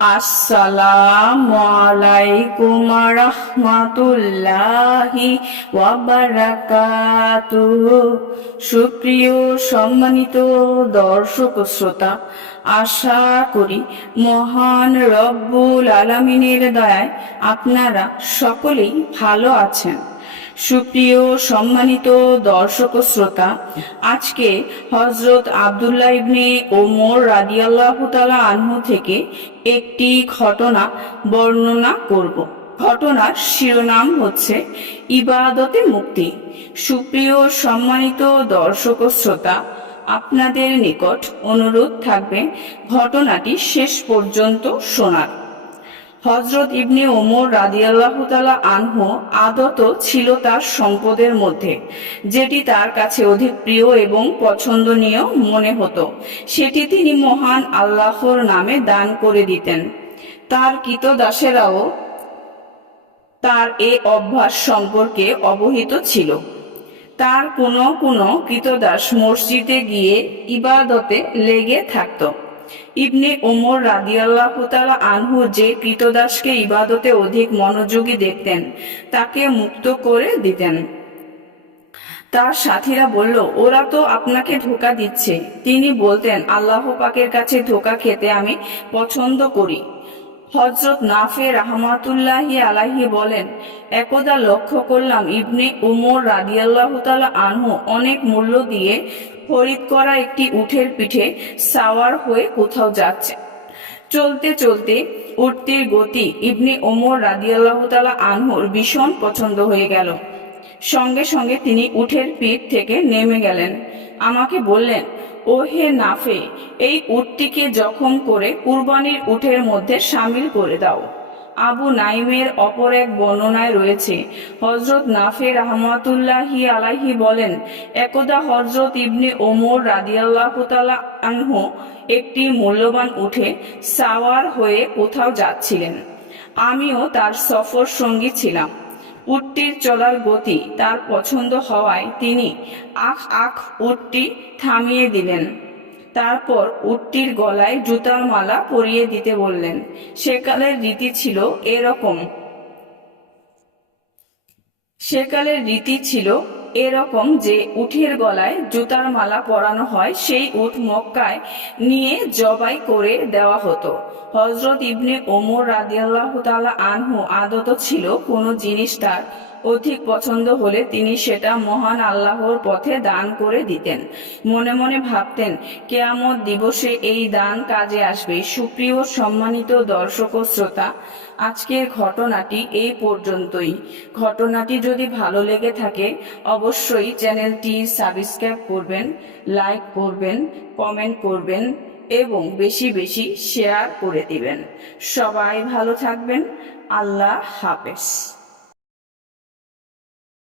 আসসালামু রহমাতুল্লাহি ওয়াবারাকাতুহু সুপ্রিয় সম্মানিত দর্শক শ্রোতা, আশা করি মহান রব্বুল আলামিনের দয়ায় আপনারা সকলেই ভালো আছেন। সুপ্রিয় সম্মানিত দর্শক শ্রোতা, আজকে হজরত আবদুল্লাহ ইবনে ওমর রাদিয়াল্লাহু তাআলা আনহু থেকে একটি ঘটনা বর্ণনা করব। ঘটনার শিরোনাম হচ্ছে ইবাদতে মুক্তি। সুপ্রিয় সম্মানিত দর্শক শ্রোতা, আপনাদের নিকট অনুরোধ থাকবে ঘটনাটি শেষ পর্যন্ত শোনার। হজরত ইবনে ওমর রাদিয়াল্লাহু তাআলা আনহু আদত ছিল তার সম্পদের মধ্যে, যেটি তার কাছে অধিক প্রিয় এবং পছন্দনীয় মনে হতো। সেটি তিনি মহান আল্লাহর নামে দান করে দিতেন। তার কৃতদাসেরাও তার এ অভ্যাস সম্পর্কে অবহিত ছিল। তার কোনো কোনো কৃতদাস মসজিদে গিয়ে ইবাদতে লেগে থাকতো। ইবনে ওমর রাদিয়াল্লাহ তালা আনহু যে কৃতদাসকে ইবাদতে অধিক মনোযোগী দেখতেন, তাকে মুক্ত করে দিতেন। তার সাথীরা বলল, ওরা তো আপনাকে ধোকা দিচ্ছে। তিনি বলতেন, আল্লাহ পাকের কাছে ধোকা খেতে আমি পছন্দ করি। হজরত নাফে রাহমাতুল্লাহি আলাহি বলেন, একদা লক্ষ্য করলাম ইবনে উমর রাদিয়াল্লাহু তাআলা আনহু অনেক মূল্য দিয়ে খরিদ করা একটি উঠের পিঠে সাওয়ার হয়ে কোথাও যাচ্ছে। চলতে চলতে উঠতির গতি ইবনে ওমর রাদিয়াল্লাহু তাআলা আনহুর ভীষণ পছন্দ হয়ে গেল। সঙ্গে সঙ্গে তিনি উঠের পিঠ থেকে নেমে গেলেন। আমাকে বললেন ও হে নাফে, এই উটটিকে জখম করে কুরবানির উঠের মধ্যে সামিল করে দাও। আবু নাইমের অপর এক বর্ণনায় রয়েছে হজরত নাফে রহমাতুল্লাহি আলাহি বলেন, একদা হজরত ইবনে ওমর রাদিয়াল্লাহ আনহু একটি মূল্যবান উঠে সাওয়ার হয়ে কোথাও যাচ্ছিলেন। আমিও তার সফর সঙ্গী ছিলাম। উটটির চলার গতি তার পছন্দ হওয়ায় তিনি আখ আখ উটটি থামিয়ে দিলেন। তারপর উটটির গলায় জুতার মালা পরিয়ে দিতে বললেন। সেকালের রীতি ছিল এরকম। সেকালের রীতি ছিল এরকম যে উঠের গলায় জুতার মালা পরানো হয়, সেই উঠ মক্কায় নিয়ে জবাই করে দেওয়া হতো। হজরত ইবনে ওমর রাদিয়াল্লাহু তালা আনহু আদত ছিল কোনো জিনিস তার অধিক পছন্দ হলে তিনি সেটা মহান আল্লাহর পথে দান করে দিতেন। মনে মনে ভাবতেন, কেয়ামত দিবসে এই দান কাজে আসবে। সুপ্রিয় সম্মানিত দর্শক ও শ্রোতা, আজকের ঘটনাটি এই পর্যন্তই। ঘটনাটি যদি ভালো লেগে থাকে, অবশ্যই চ্যানেলটি সাবস্ক্রাইব করবেন, লাইক করবেন, কমেন্ট করবেন এবং বেশি বেশি শেয়ার করে দিবেন। সবাই ভালো থাকবেন। আল্লাহ হাফেজ।